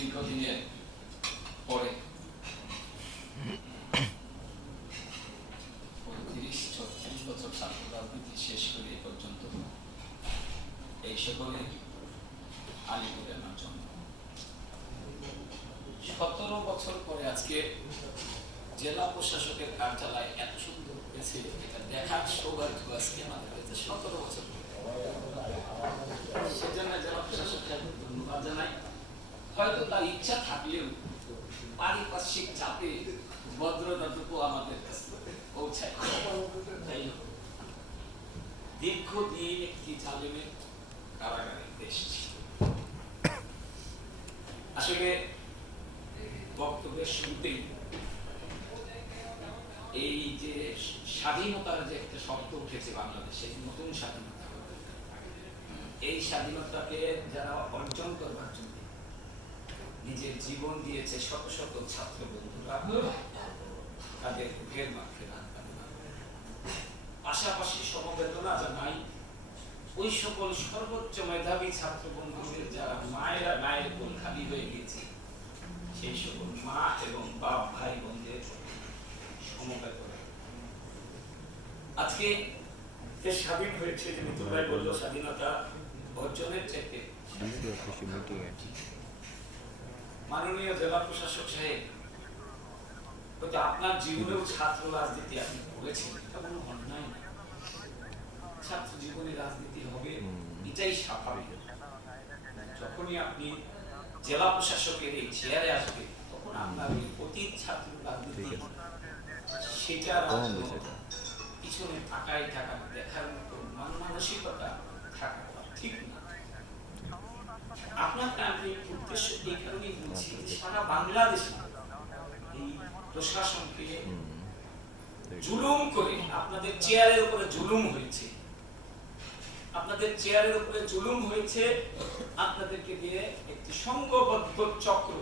দীর্ঘদিনের পরে ৩০-৩৬ বছর ছাত্র রাজনীতি শেষ করে এ পর্যন্ত এই সকলে আলিপুরের নাম জন্ম। ১৭ বছর পরে আজকে জেলা প্রশাসকের কার্যালয় এত সুন্দর হয়েছে, এটা দেখার সৌভাগ্য আজকে আমাদের হয়েছে ১৭ বছর পরে। সেজন্য জেলা প্রশাসককে ধন্যবাদ জানাই। হয়তো তার ইচ্ছা থাকলেও পারিপার্শ্বিক চাপে ভদ্রতাটুকু আমাদের কাছে পৌঁছায়। যাই হোক, দীর্ঘদিন একটি জালেমের কারাগারে দেশ ছিল। আসলে বক্তব্যের শুরুতেই এই যে স্বাধীনতার যে একটা শব্দ উঠেছে বাংলাদেশে, নতুন স্বাধীনতা, এই স্বাধীনতাকে যারা অর্জন করবার জন্য নিজের জীবন দিয়েছে শত শত ছাত্র বন্ধুরা, তাদের মুখের মাঠে পাশাপাশি সমবেদনা জানাই ওই সকল সর্বোচ্চ মেধাবী ছাত্র বন্ধুদের যারা মায়ের কোল খালি হয়ে গিয়েছে, সেই সকল মা এবং বাপ ভাই বোনদের সমবেদনা। আজকে যে স্বাধীন হয়েছে, যে মিতুল বলল স্বাধীনতা অর্জনের চাইতে মাননীয় জেলা প্রশাসক সাহেব, হয়তো আপনার জীবনেও ছাত্র রাজনীতি আপনি করেছেন, এটা কোনো অন্যায় না। ছাত্র জীবনে রাজনীতি হবে, এটাই স্বাভাবিক। যখনই আপনি জেলা প্রশাসকের এই চেয়ারে আসবে, তখন আপনার ওই অতীত ছাত্র রাজনীতি সেটা পিছনে তাকায় থাকা, দেখার মতো মানসিকতা থাকা ঠিক না। আপনাকে আমি উদ্দেশ্য এই কারণেই বলছি যে সারা বাংলাদেশে এই প্রশাসনকে জুলুম করে আপনাদের চেয়ারের উপরে জুলুম হয়েছে, আপনাদের চেয়ারের উপরে জুলুম হয়েছে, আপনাদেরকে দিয়ে একটি সংঘবদ্ধ চক্র